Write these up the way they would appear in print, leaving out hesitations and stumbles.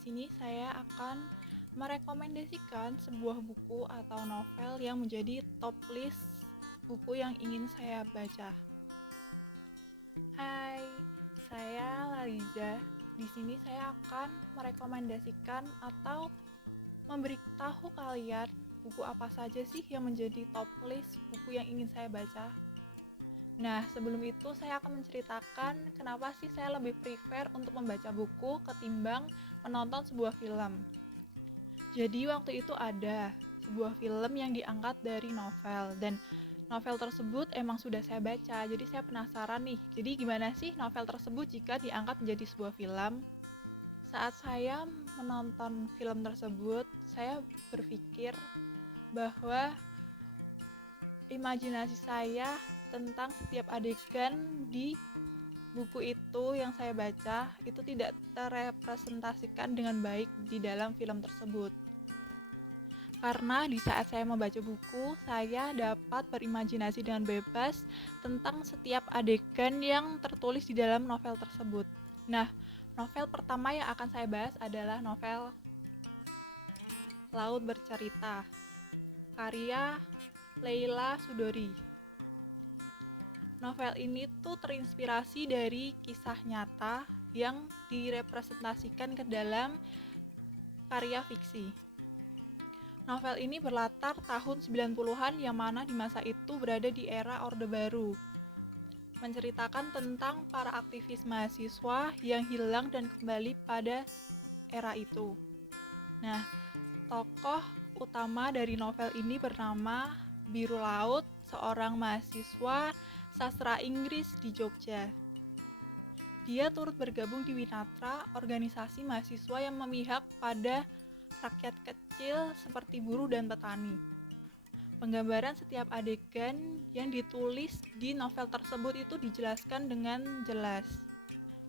sini saya akan merekomendasikan sebuah buku atau novel yang menjadi top list buku yang ingin saya baca. Hai, saya Laliza. Di sini saya akan merekomendasikan atau memberitahu kalian buku apa saja sih yang menjadi top list buku yang ingin saya baca. Nah, sebelum itu saya akan menceritakan kenapa sih saya lebih prefer untuk membaca buku ketimbang menonton sebuah film. Jadi waktu itu ada sebuah film yang diangkat dari novel, dan novel tersebut emang sudah saya baca, jadi saya penasaran nih. Jadi gimana sih novel tersebut jika diangkat menjadi sebuah film? Saat saya menonton film tersebut, saya berpikir bahwa imajinasi saya tentang setiap adegan di buku itu yang saya baca itu tidak terrepresentasikan dengan baik di dalam film tersebut. Karena di saat saya membaca buku, saya dapat berimajinasi dengan bebas tentang setiap adegan yang tertulis di dalam novel tersebut. Nah, novel pertama yang akan saya bahas adalah novel Laut Bercerita, karya Leila Chudori. Novel ini tuh terinspirasi dari kisah nyata yang direpresentasikan ke dalam karya fiksi. Novel ini berlatar tahun 90-an yang mana di masa itu berada di era Orde Baru. Menceritakan tentang para aktivis mahasiswa yang hilang dan kembali pada era itu. Nah, tokoh utama dari novel ini bernama Biru Laut, seorang mahasiswa sastra Inggris di Jogja. Dia turut bergabung di Winatra, organisasi mahasiswa yang memihak pada rakyat kecil seperti buruh dan petani. Penggambaran setiap adegan yang ditulis di novel tersebut itu dijelaskan dengan jelas.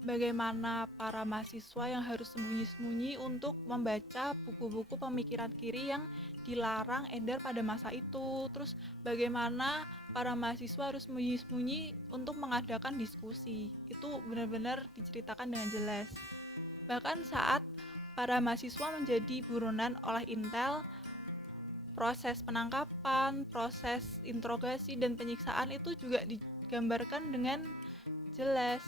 Bagaimana para mahasiswa yang harus sembunyi-sembunyi untuk membaca buku-buku pemikiran kiri yang dilarang edar pada masa itu. Terus bagaimana para mahasiswa harus sembunyi-sembunyi untuk mengadakan diskusi. Itu benar-benar diceritakan dengan jelas. Bahkan saat para mahasiswa menjadi buronan oleh Intel, proses penangkapan, proses interogasi dan penyiksaan itu juga digambarkan dengan jelas.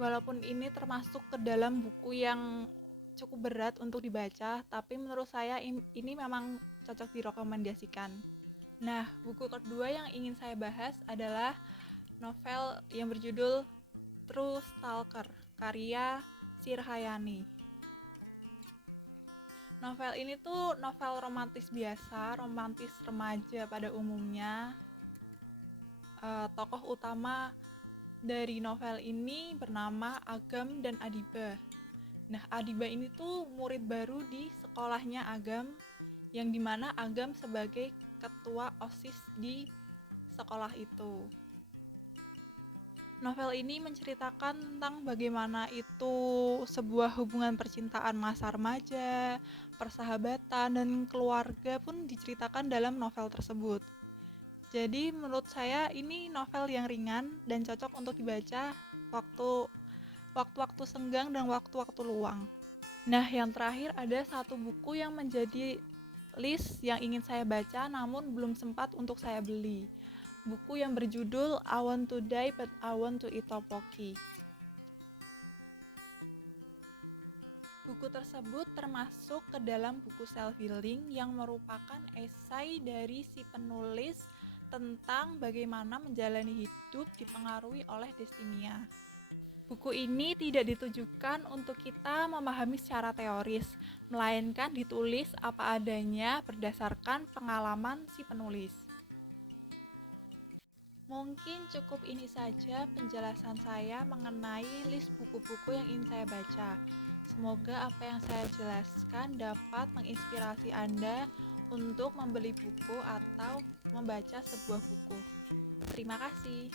Walaupun ini termasuk ke dalam buku yang cukup berat untuk dibaca, tapi menurut saya ini memang cocok direkomendasikan. Nah, buku kedua yang ingin saya bahas adalah novel yang berjudul True Stalker, karya Sirhayani. Novel ini tuh novel romantis biasa, romantis remaja pada umumnya. Tokoh utama dari novel ini bernama Agam dan Adiba. Nah, Adiba ini tuh murid baru di sekolahnya Agam, yang dimana Agam sebagai ketua OSIS di sekolah itu. Novel ini menceritakan tentang bagaimana itu sebuah hubungan percintaan masa remaja, persahabatan, dan keluarga pun diceritakan dalam novel tersebut. Jadi menurut saya ini novel yang ringan dan cocok untuk dibaca waktu-waktu senggang dan waktu-waktu luang. Nah, yang terakhir ada satu buku yang menjadi list yang ingin saya baca namun belum sempat untuk saya beli. Buku yang berjudul I Want to Die But I Want to Eat Tteokbokki. Buku tersebut termasuk ke dalam buku self-healing yang merupakan esai dari si penulis tentang bagaimana menjalani hidup dipengaruhi oleh distimia. Buku ini tidak ditujukan untuk kita memahami secara teoris, melainkan ditulis apa adanya berdasarkan pengalaman si penulis. Mungkin cukup ini saja penjelasan saya mengenai list buku-buku yang ingin saya baca. Semoga apa yang saya jelaskan dapat menginspirasi Anda untuk membeli buku atau membaca sebuah buku. Terima kasih.